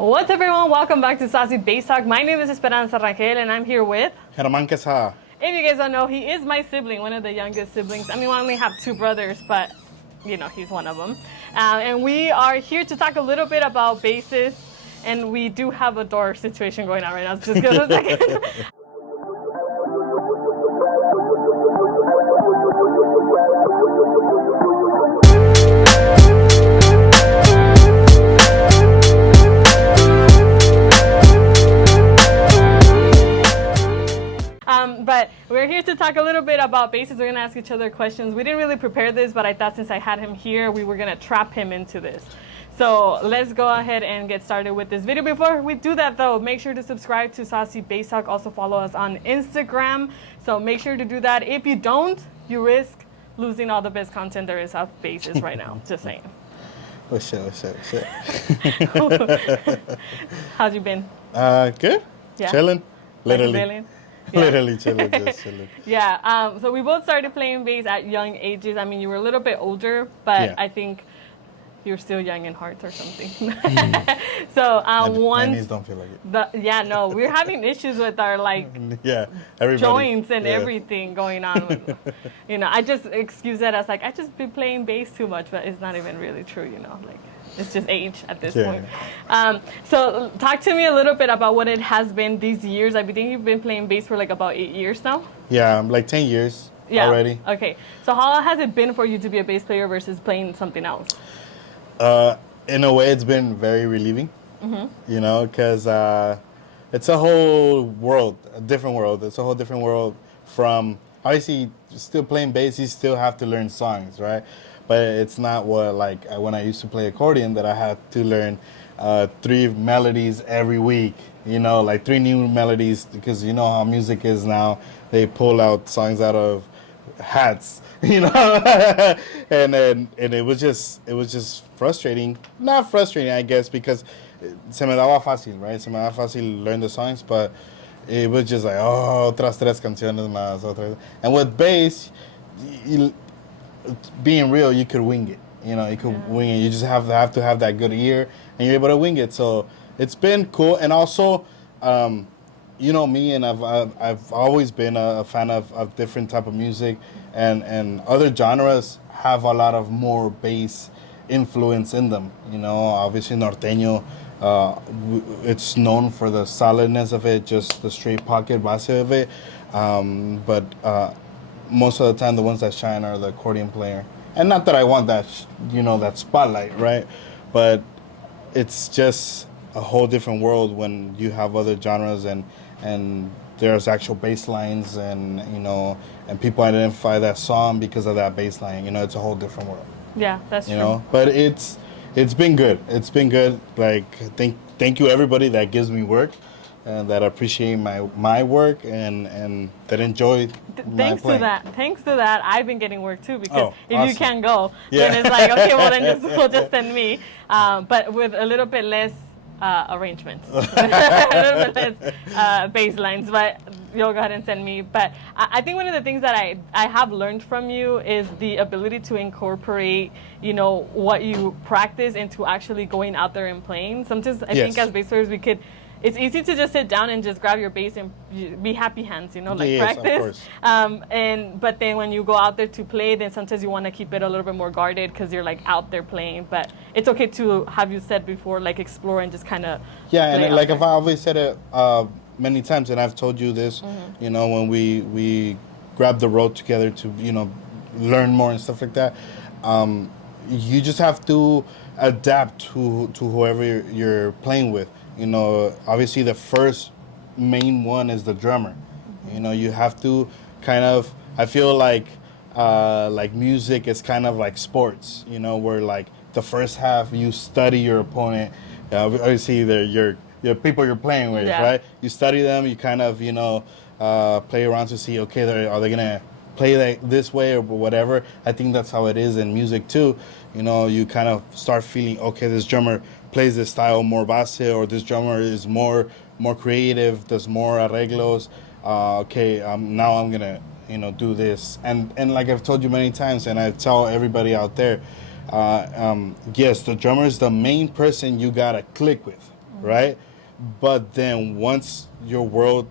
What's up, everyone? Welcome back to Saucy Bass Talk. My name is Esperanza Rangel, and I'm here with Germán Quesada. If you guys don't know, he is my sibling, one of the youngest siblings. I mean, I only have two brothers, but you know, he's one of them. And we are here to talk a little bit about basses, and we do have a door situation going on right now. Just give us a second. But we're here to talk a little bit about basses. We're going to ask each other questions. We didn't really prepare this, but I thought since I had him here, we were going to trap him into this. So let's go ahead and get started with this video. Before we do that, though, make sure to subscribe to Saucy Bass Talk. Also follow us on Instagram. So make sure to do that. If you don't, you risk losing all the best content there is of basses right now. Just saying. What's up? How's you been? Good. Yeah. Chilling. Literally. Like Yeah. Literally chilling, just chilling. Yeah, so we both started playing bass at young ages. I mean, you were a little bit older, but Yeah. I think you're still young in heart or something. So My once, knees don't feel like it. we're having issues with our Yeah, everybody. joints and Yeah. everything going on. With, I just excuse that as I just been playing bass too much, but it's not even really true, It's just age at this Yeah. point. So talk to me a little bit about what it has been these years. I think you've been playing bass for like about 8 years now. Yeah, I'm like 10 years already. Okay. So how has it been for you to be a bass player versus playing something else? In a way, it's been very relieving, because it's a whole world, a different world. It's a whole different world from, obviously, still playing bass, you still have to learn songs, right? But it's not what, when I used to play accordion, that I had to learn 3 melodies every week, 3 new melodies, because you know how music is now. They pull out songs out of hats, and it was just frustrating. Not frustrating, I guess, because se me daba fácil, right? Se me daba fácil learn the songs, but it was just like, otras 3 canciones más, otras. And with bass, being real, you could wing it. You could wing it. You just have to have that good ear, and you're able to wing it. So it's been cool, and also, me, and I've always been a fan of different type of music, and other genres have a lot of more bass influence in them. Obviously norteño, it's known for the solidness of it, just the straight pocket base of it, but most of the time the ones that shine are the accordion player. And not that I want that, that spotlight, right? But it's just a whole different world when you have other genres and there's actual bass lines and people identify that song because of that bass line. It's a whole different world. Yeah, that's true. But it's been good. It's been good. Thank you everybody that gives me work and that appreciate my work and that enjoy my playing. Thanks to that, I've been getting work too, because if awesome. You can't go, Yeah. then it's like, okay, well then we'll just send me, but with a little bit less arrangements, a little bit less bass lines, but you'll go ahead and send me. But I think one of the things that I have learned from you is the ability to incorporate, what you practice into actually going out there and playing. Sometimes I think as bass players it's easy to just sit down and just grab your bass and be happy hands, practice. Of course. But then when you go out there to play, then sometimes you want to keep it a little bit more guarded because you're out there playing. But it's okay to, have you said before, explore and just kind of. Yeah, and I've always said it many times, and I've told you this, when we grab the road together to learn more and stuff like that. You just have to adapt to whoever you're playing with. Obviously the first main one is the drummer. You have to kind of, I feel like music is kind of like sports, where the first half you study your opponent. Obviously your people you're playing with, right? You study them, you kind of, play around to see, okay, are they going to play this way or whatever. I think that's how it is in music too. You kind of start feeling, okay, this drummer plays this style more base, or this drummer is more creative, does more arreglos. Now I'm gonna do this, and like I've told you many times, and I tell everybody out there, yes, the drummer is the main person you gotta click with. right? But then once your world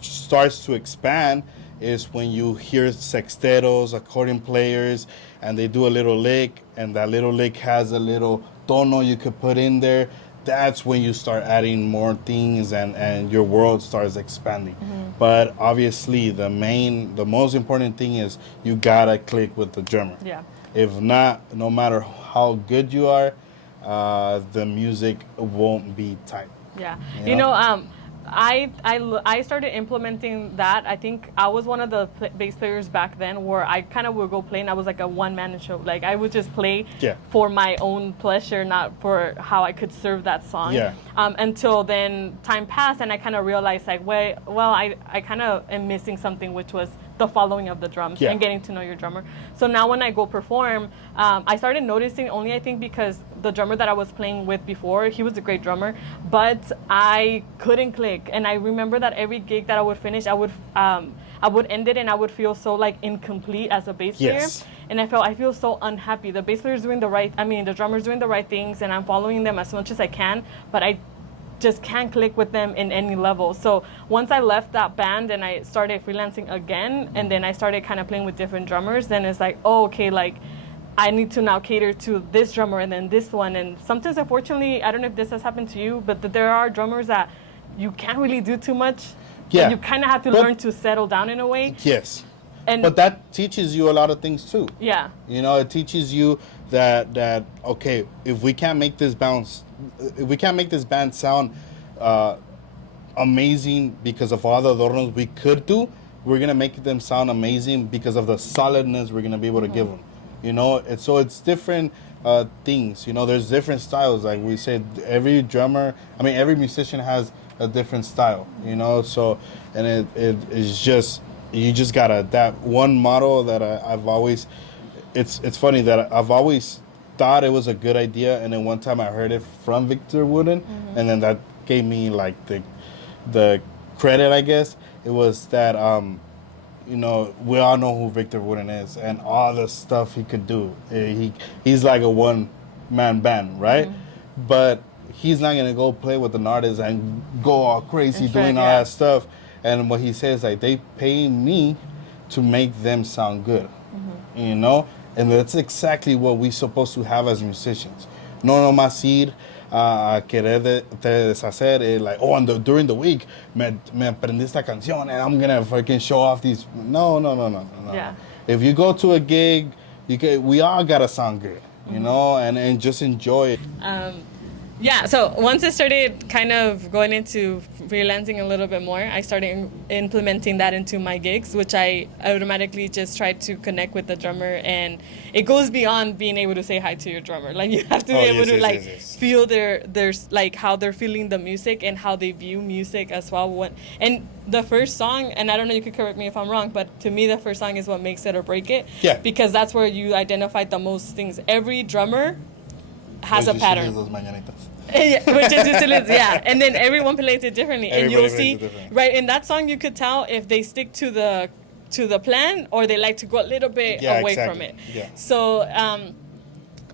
starts to expand is when you hear sextetos, accordion players, and they do a little lick, and that little lick has a little tono you could put in there. That's when you start adding more things, and your world starts expanding. But obviously, the most important thing is you gotta click with the drummer. Yeah. If not, no matter how good you are, the music won't be tight. Yeah. You You know? know, I started implementing that. I think I was one of the bass players back then where I kind of would go play and I was like a one-man show. Like I would just play Yeah. for my own pleasure, not for how I could serve that song. Yeah. Until then time passed and I kind of realized like, I kind of am missing something, which was the following of the drums Yeah. and getting to know your drummer. So now when I go perform, I started noticing only I think because the drummer that I was playing with before, he was a great drummer, but I couldn't click. And I remember that every gig that I would finish, I would end it and I would feel so like incomplete as a bass player. Yes. And I feel so unhappy. The bass player is doing the drummer's doing the right things and I'm following them as much as I can, but I just can't click with them in any level. So once I left that band and I started freelancing again, and then I started kind of playing with different drummers, then it's like, oh, okay, like I need to now cater to this drummer and then this one. And sometimes, unfortunately, I don't know if this has happened to you, but there are drummers that you can't really do too much. Yeah. And you kind of have to But- learn to settle down in a way. Yes. And But that teaches you a lot of things too. yeah, You know, it teaches you that okay, if we can't make this band sound amazing because of all the adornos we could do, we're gonna make them sound amazing because of the solidness we're gonna be able to give them. You know, it's different things. You know, there's different styles. Like we said, every musician has a different style. You know, so and it is just you just gotta adapt. One model that I've always, it's funny that I've always thought it was a good idea, and then one time I heard it from Victor Wooden, and then that gave me like the credit, I guess. It was that you know, we all know who Victor Wooden is and all the stuff he could do. He's like a one-man band, right? But he's not gonna go play with an artist and go all crazy And doing shred, all yeah. that stuff. And what he says, like, they pay me to make them sound good, you know? And that's exactly what we're supposed to have as musicians. No más ir a querer te deshacer, like, oh, during the week, me aprendí esta canción and I'm going to fucking show off these. No. Yeah. If you go to a gig, we all got to sound good, you know, and just enjoy it. Yeah, so once I started kind of going into freelancing a little bit more, I started implementing that into my gigs, which I automatically just tried to connect with the drummer, and it goes beyond being able to say hi to your drummer. Like you have to be able to feel their like how they're feeling the music and how they view music as well. And the first song, and I don't know, you could correct me if I'm wrong, but to me the first song is what makes it or break it. Yeah. Because that's where you identify the most things. Every drummer has a pattern. Yeah, which is usually, yeah, and then everyone plays it differently, and Everybody you'll plays see it different. right in that song you could tell if they stick to the plan or they like to go a little bit Yeah, away exactly. from it. Yeah. So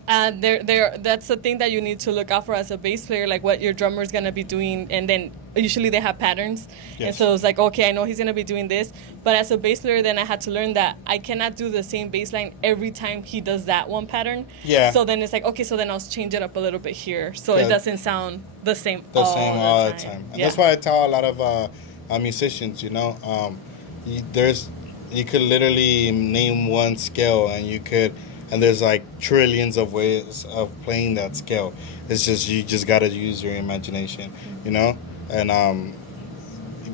that's the thing that you need to look out for as a bass player, like what your drummer is gonna be doing, and then usually they have patterns, and Yes. so it's like, okay, I know he's gonna be doing this, but as a bass player, then I had to learn that I cannot do the same bass line every time he does that one pattern. Yeah. So then it's like, okay, so then I'll change it up a little bit here, so Yeah. it doesn't sound the same The all same the all the time. time. And Yeah. that's why I tell a lot of musicians, you know, you could literally name one scale and there's like trillions of ways of playing that scale. It's just, you just got to use your imagination, you know? And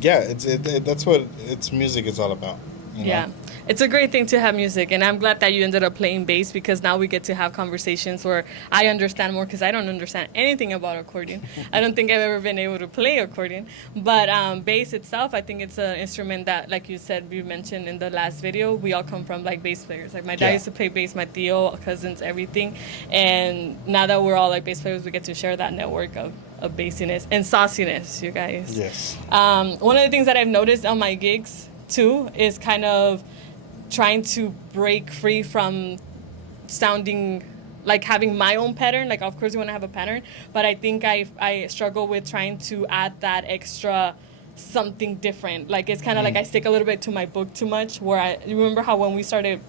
yeah, that's what music is all about. You know? Yeah, it's a great thing to have music, and I'm glad that you ended up playing bass because now we get to have conversations where I understand more because I don't understand anything about accordion. I don't think I've ever been able to play accordion, but bass itself, I think it's an instrument that, like you said, you mentioned in the last video, we all come from like bass players. Like my dad Yeah. used to play bass, my tío, cousins, everything, and now that we're all like bass players, we get to share that network of bassiness and sauciness, you guys. Yes. One of the things that I've noticed on my gigs too is kind of trying to break free from sounding like having my own pattern. Like, of course, you want to have a pattern, but I think I struggle with trying to add that extra something different. Like, it's kind of like I stick a little bit to my book too much. You remember how when we started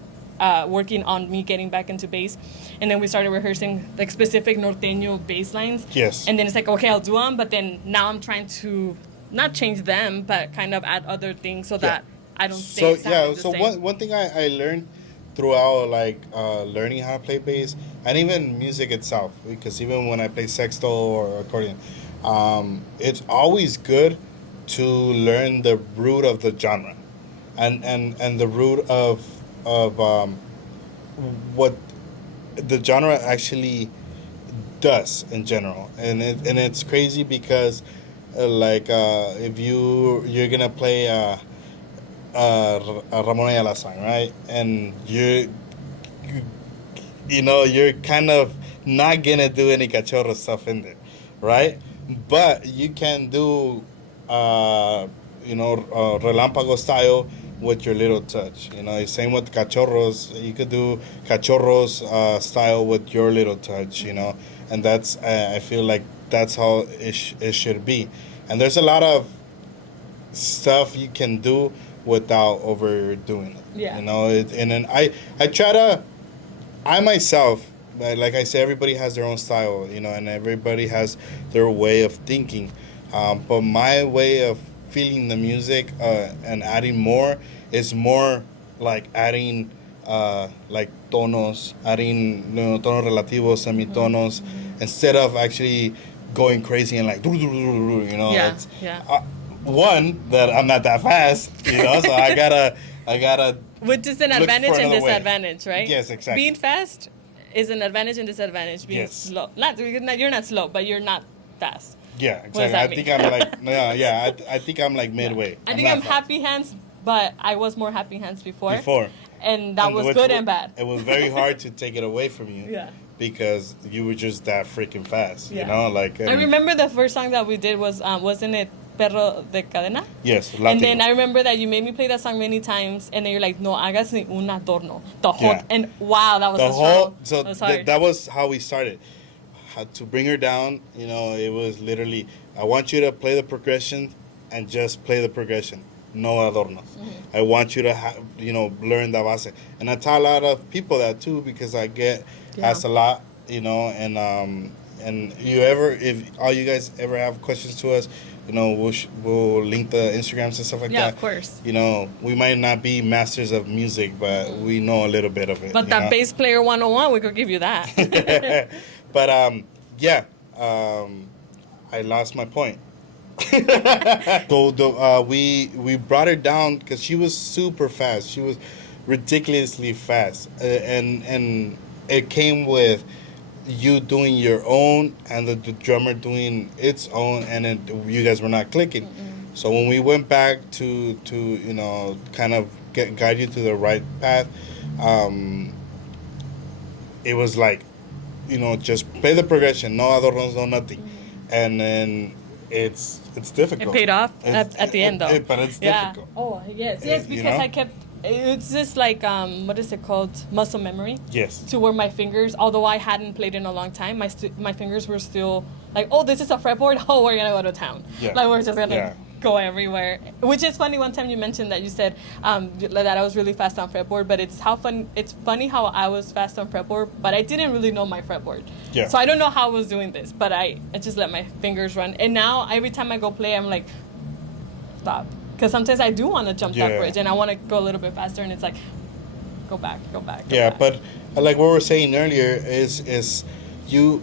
working on me getting back into bass, and then we started rehearsing like specific norteño bass lines. Yes. And then it's like, okay, I'll do them, but then now I'm trying to not change them, but kind of add other things so that I don't stay exactly the same. One thing I learned throughout like learning how to play bass and even music itself, because even when I play sexto or accordion, it's always good to learn the root of the genre and the root of what the genre actually does in general. And it's crazy because if you're gonna play a Ramon Ayala song, right? And you're kind of not gonna do any cachorro stuff in there, right? But you can do relámpago style with your little touch. Same with cachorros. You could do cachorros style with your little touch. And that's I feel like that's how it should be. And there's a lot of stuff you can do without overdoing it. Yeah. And then I try to, I myself, like I said, everybody has their own style, and everybody has their way of thinking. But my way of feeling the music and adding more is more like adding like tonos, adding tonos relativos, semitonos, instead of actually going crazy and like, one, that I'm not that fast, so I gotta. Which is an advantage and disadvantage, right? Yes, exactly. Being fast is an advantage and disadvantage. Being slow, you're not slow, but you're not fast. Yeah, exactly. I think I'm like, I think I'm like midway. I think I'm happy hands, but I was more happy hands before. And that was good and bad. It was very hard to take it away from you. Yeah. Because you were just that freaking fast, I remember the first song that we did was, wasn't it Perro de Cadena? Yes, Latino. And then I remember that you made me play that song many times, and then you're like, no, hagas ni un adorno. The whole, and wow, that was that was how we started. To bring her down, it was literally, I want you to play the progression and just play the progression. No adornos. Mm-hmm. I want you to learn the base. And I tell a lot of people that too, because I get asked a lot, and if all you guys ever have questions to us, we'll link the Instagrams and stuff like that. Yeah, of course. We might not be masters of music, but we know a little bit of it. But that bass player 101, we could give you that. But I lost my point. So we brought her down because she was super fast. She was ridiculously fast, and it came with you doing your own and the drummer doing its own, and you guys were not clicking. Mm-mm. So when we went back to kind of guide you to the right path, it was like, just play the progression, no adornos, no nothing. Mm-hmm. And then it's difficult. It paid off at the end, though. But it's difficult. Oh, yes, because I kept. It's just like what is it called? Muscle memory. Yes. To where my fingers, although I hadn't played in a long time, my fingers were still like, oh, this is a fretboard. Oh, we're gonna go to town. Yeah. Like we're just gonna go everywhere. Which is funny. One time you mentioned that you said that I was really fast on fretboard, but it's funny how I was fast on fretboard, but I didn't really know my fretboard. Yeah. So I don't know how I was doing this, but I just let my fingers run. And now every time I go play, I'm like, stop. Because sometimes I do want to jump that bridge and I want to go a little bit faster, and it's like, go back. But like what we were saying earlier is you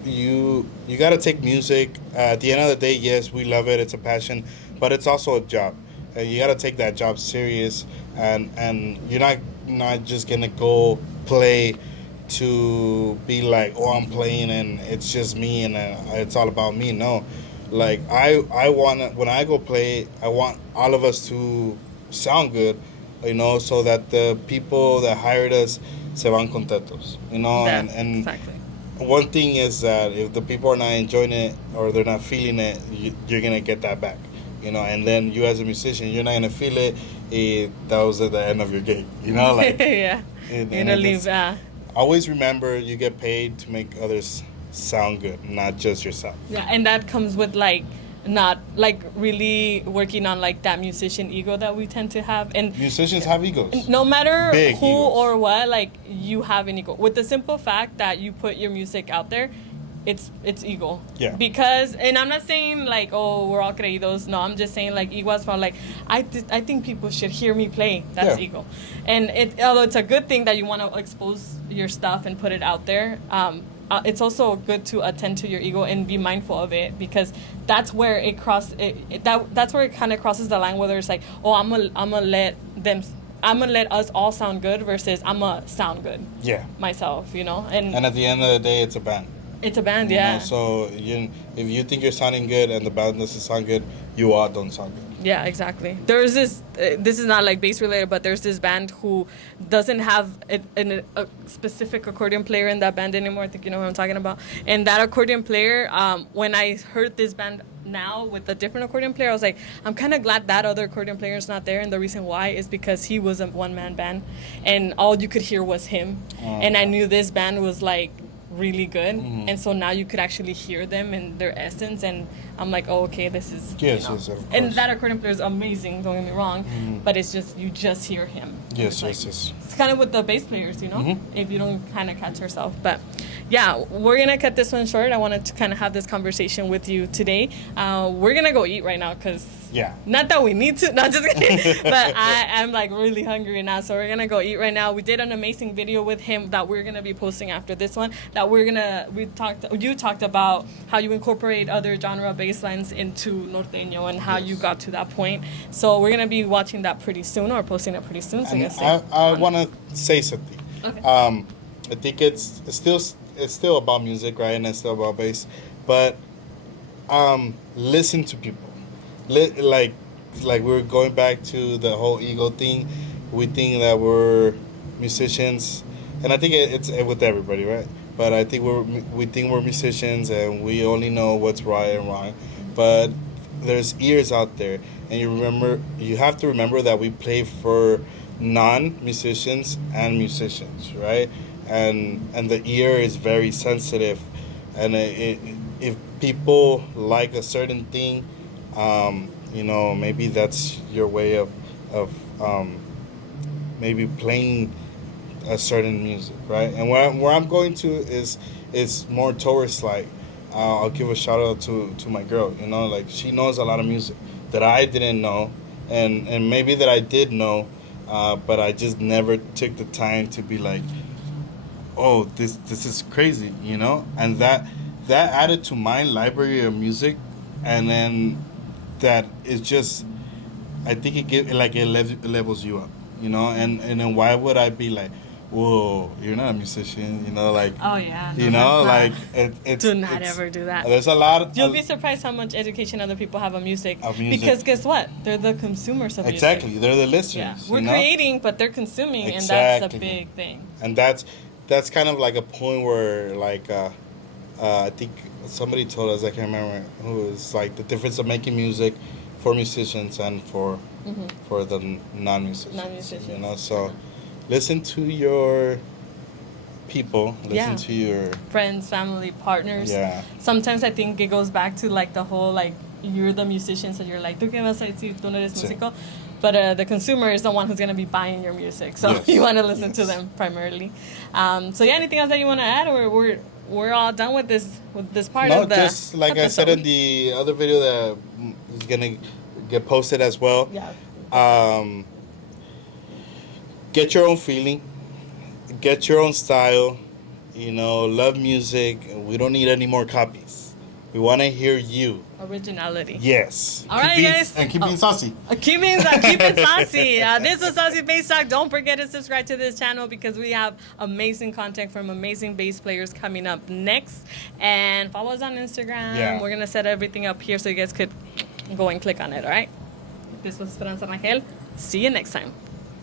got to take music. At the end of the day, yes, we love it. It's a passion, but it's also a job. You got to take that job serious, and you're not just gonna go play to be like, oh, I'm playing and it's just me and it's all about me. No. Like I want, when I go play, I want all of us to sound good, so that the people that hired us se van contentos, Yeah, and exactly. One thing is that if the people are not enjoying it or they're not feeling it, you're gonna get that back, and then you as a musician, you're not gonna feel it. That was at the end of your gig, like yeah. You're gonna leave. always remember you get paid to make others sound good, not just yourself. Yeah, and that comes with like not like really working on like that musician ego that we tend to have. And Musicians have egos. no matter Big who egos. or what, like you have an ego. With the simple fact that you put your music out there, it's ego. Yeah. Because, and I'm not saying like, oh, we're all creídos. No, I'm just saying like ego as well. Like I think people should hear me play. That's Yeah. ego. And although it's a good thing that you want to expose your stuff and put it out there, it's also good to attend to your ego and be mindful of it, because that's where that's where it kind of crosses the line, whether it's like, oh, I'm gonna let us all sound good versus I'm gonna sound good Yeah. myself, And at the end of the day, it's a band. it's a band, You yeah. know, so if you think you're sounding good and the band doesn't sound good, you all don't sound good. Yeah, exactly. There's this. This is not like bass related, but there's this band who doesn't have a specific accordion player in that band anymore. I think you know what I'm talking about. And that accordion player, when I heard this band now with a different accordion player, I was like, I'm kind of glad that other accordion player is not there. And the reason why is because he was a one-man band, and all you could hear was him. And I knew this band was like really good, and so now you could actually hear them in their essence, and I'm like, oh, okay, this is Yes, yes, of and course. that accordion player is amazing, don't get me wrong, but it's just you just hear him. Yes, It's like- yes, yes. It's kind of with the bass players, if you don't kind of catch yourself. But yeah, we're gonna cut this one short. I wanted to kind of have this conversation with you today. We're gonna go eat right now because Yeah. not that we need to, not just kidding, but I'm like really hungry now, so we're gonna go eat right now. We did an amazing video with him that we're gonna be posting after this one. You talked about how you incorporate other genre bass lines into norteño and how you got to that point. So we're gonna be watching that pretty soon, or posting it pretty soon. So you And guys I want to say something. Okay. I think it's still about music, right? And it's still about bass, but listen to people. Like we're going back to the whole ego thing. We think that we're musicians, and I think it's with everybody, right? But I think we think we're musicians and we only know what's right and wrong. But there's ears out there, and you have to remember that we play for non-musicians and musicians, right? And the ear is very sensitive, and if people like a certain thing, maybe that's your way of maybe playing a certain music, right? And where I'm going to is more towards like I'll give a shout out to my girl, like she knows a lot of music that I didn't know, and maybe that I did know, but I just never took the time to be like, oh, this is crazy, and that added to my library of music, and then that is just, I think it levels you up, and then why would I be like, whoa, you're not a musician, like, oh yeah, like it's do not ever do that. There's a lot. You'll be surprised how much education other people have on music. Of music. Because guess what? They're the consumers of Exactly, music. they're the listeners. Yeah, we're creating, but they're consuming, and that's a big thing. And that's kind of like a point where like I think somebody told us, I can't remember who, was like the difference of making music for musicians and for the non-musicians. So listen to your people, listen to your friends, family, partners. Yeah. Sometimes I think it goes back to like the whole like you're the musician, so you're like, ¿tú qué vas a decir? Tú no eres músico. But the consumer is the one who's going to be buying your music, so you want to listen to them primarily. So yeah, anything else that you want to add, or we're all done with this part of the just like episode. I said in the other video that is gonna get posted as well. Yeah. Get your own feeling, get your own style. Love music. We don't need any more copies. We want to hear you. Originality. Yes. All right, guys. And keep being saucy. Keep it saucy. This is Saucy Bass Talk. Don't forget to subscribe to this channel because we have amazing content from amazing bass players coming up next. And follow us on Instagram. Yeah. We're going to set everything up here so you guys could go and click on it, all right? This was Esperanza Rangel. See you next time.